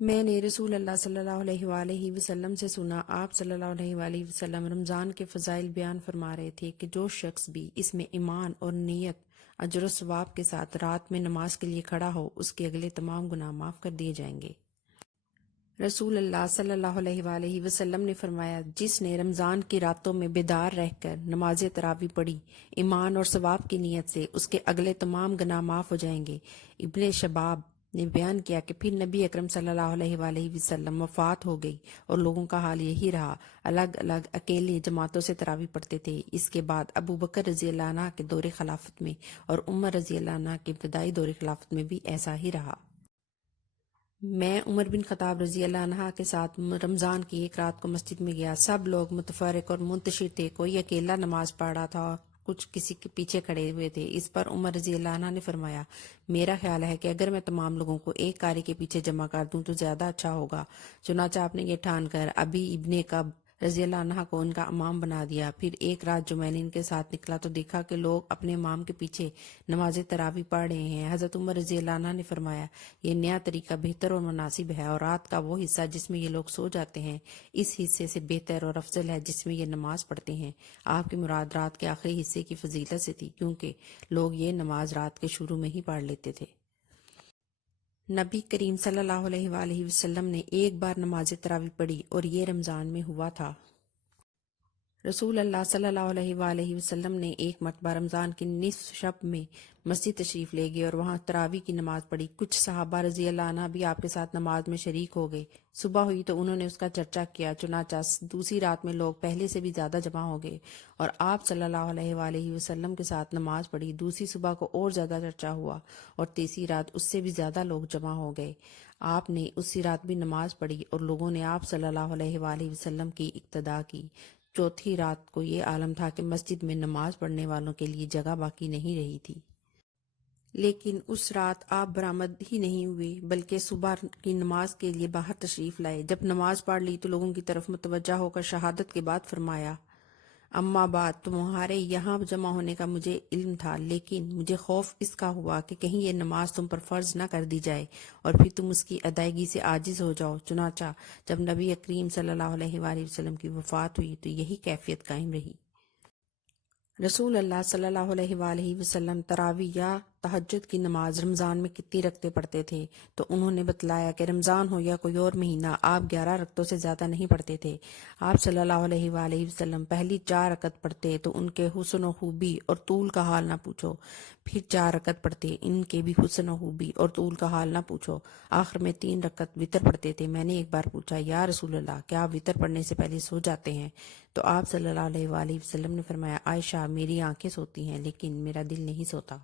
میں نے رسول اللہ صلی اللہ علیہ وآلہ وسلم سے سنا، آپ صلی اللہ علیہ وآلہ وسلم رمضان کے فضائل بیان فرما رہے تھے کہ جو شخص بھی اس میں ایمان اور نیت اجر و ثواب کے ساتھ رات میں نماز کے لیے کھڑا ہو، اس کے اگلے تمام گناہ معاف کر دیے جائیں گے۔ رسول اللہ صلی اللہ علیہ وآلہ وسلم نے فرمایا، جس نے رمضان کی راتوں میں بیدار رہ کر نماز تراویح پڑھی ایمان اور ثواب کی نیت سے، اس کے اگلے تمام گناہ معاف ہو جائیں گے۔ ابن شباب نے بیان کیا کہ پھر نبی اکرم صلی اللہ علیہ وآلہ وسلم وفات ہو گئی اور لوگوں کا حال یہی رہا، الگ الگ اکیلے جماعتوں سے تراویح پڑھتے تھے۔ اس کے بعد ابو بکر رضی اللہ عنہ کے دور خلافت میں اور عمر رضی اللہ عنہ کے ابتدائی دور خلافت میں بھی ایسا ہی رہا۔ میں عمر بن خطاب رضی اللہ عنہ کے ساتھ رمضان کی ایک رات کو مسجد میں گیا۔ سب لوگ متفرق اور منتشر تھے، کوئی اکیلا نماز پڑھ رہا تھا اور کچھ کسی کے پیچھے کھڑے ہوئے تھے۔ اس پر عمر رضی اللہ عنہ نے فرمایا، میرا خیال ہے کہ اگر میں تمام لوگوں کو ایک قاری کے پیچھے جمع کر دوں تو زیادہ اچھا ہوگا۔ چنانچہ آپ نے یہ ٹھان کر ابی ابن کعب رضی اللہ عنہ کو ان کا امام بنا دیا۔ پھر ایک رات جو میں نے ان کے ساتھ نکلا تو دیکھا کہ لوگ اپنے امام کے پیچھے نماز تراویح پڑھ رہے ہیں۔ حضرت عمر رضی اللہ عنہ نے فرمایا، یہ نیا طریقہ بہتر اور مناسب ہے، اور رات کا وہ حصہ جس میں یہ لوگ سو جاتے ہیں اس حصے سے بہتر اور افضل ہے جس میں یہ نماز پڑھتے ہیں۔ آپ کی مراد رات کے آخری حصے کی فضیلت سے تھی، کیونکہ لوگ یہ نماز رات کے شروع میں ہی پڑھ لیتے تھے۔ نبی کریم صلی اللہ علیہ وآلہ وسلم نے ایک بار نماز تراویح پڑھی اور یہ رمضان میں ہوا تھا۔ رسول اللہ صلی اللہ علیہ وآلہ وسلم نے ایک مرتبہ رمضان کی نصف شب میں مسجد تشریف لے گئے اور وہاں تراویح کی نماز پڑھی۔ کچھ صحابہ رضی اللہ عنہ بھی آپ کے ساتھ نماز میں شریک ہو گئے۔ صبح ہوئی تو انہوں نے اس کا چرچا کیا، چنانچہ دوسری رات میں لوگ پہلے سے بھی زیادہ جمع ہو گئے اور آپ صلی اللہ علیہ وآلہ وسلم کے ساتھ نماز پڑھی۔ دوسری صبح کو اور زیادہ چرچا ہوا اور تیسری رات اس سے بھی زیادہ لوگ جمع ہو گئے۔ آپ نے اسی رات بھی نماز پڑھی اور لوگوں نے آپ صلی اللہ علیہ وآلہ وسلم کی اقتداء کی۔ چوتھی رات کو یہ عالم تھا کہ مسجد میں نماز پڑھنے والوں کے لیے جگہ باقی نہیں رہی تھی۔ لیکن اس رات آپ برآمد ہی نہیں ہوئے، بلکہ صبح کی نماز کے لیے باہر تشریف لائے۔ جب نماز پڑھ لی تو لوگوں کی طرف متوجہ ہو کر شہادت کے بعد فرمایا، اما بعد، تمہارے یہاں جمع ہونے کا مجھے علم تھا، لیکن مجھے خوف اس کا ہوا کہ کہیں یہ نماز تم پر فرض نہ کر دی جائے اور پھر تم اس کی ادائیگی سے عاجز ہو جاؤ۔ چنانچہ جب نبی کریم صلی اللہ علیہ وآلہ وسلم کی وفات ہوئی تو یہی کیفیت قائم رہی۔ رسول اللہ صلی اللہ علیہ وآلہ وسلم تراویح یا تہجد کی نماز رمضان میں کتنی رکعتیں پڑھتے تھے تو انہوں نے بتلایا کہ رمضان ہو یا کوئی اور مہینہ آپ 11 رکعتوں سے زیادہ نہیں پڑھتے تھے۔ آپ صلی اللہ علیہ وآلہ وسلم پہلی 4 رکعت پڑھتے تو ان کے حسن و خوبی اور طول کا حال نہ پوچھو، پھر 4 رکعت پڑھتے ان کے بھی حسن و خوبی اور طول کا حال نہ پوچھو، آخر میں 3 رکعت وطر پڑھتے تھے۔ میں نے ایک بار پوچھا، یا رسول اللہ، کیا آپ وطر پڑھنے سے پہلے سو جاتے ہیں؟ تو آپ صلی اللہ علیہ وآلہ وسلم نے فرمایا، عائشہ، میری آنکھیں سوتی ہیں لیکن میرا دل نہیں سوتا۔